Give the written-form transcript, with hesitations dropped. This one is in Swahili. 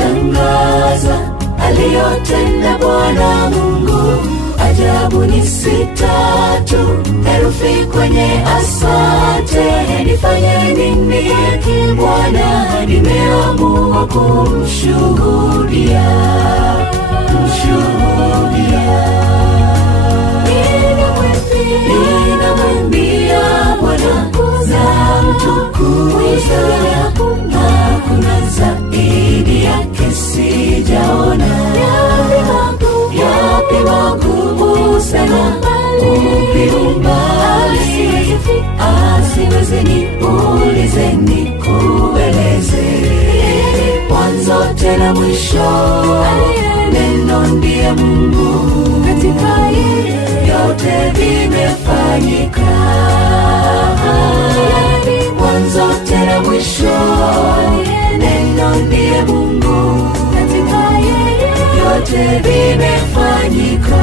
Yashangaza aliyotenda Bwana Mungu. Ajabu ni sitatu, herufi kwenye asante. Nifanye nini Bwana, nimeamua kumshuhudia. Ninamwimbia Bwana na mtukuza, hakuna zaidi yake sijaona. Yapi magumu sana, upi umbali asiweze niulize nikueleze. Mwanzo tena mwisho, neno ndiye Mungu. Katika yeye yote vimefanyika. Mwanzo tena mwisho, neno ndiye Mungu. Katika yeye yote vimefanyika.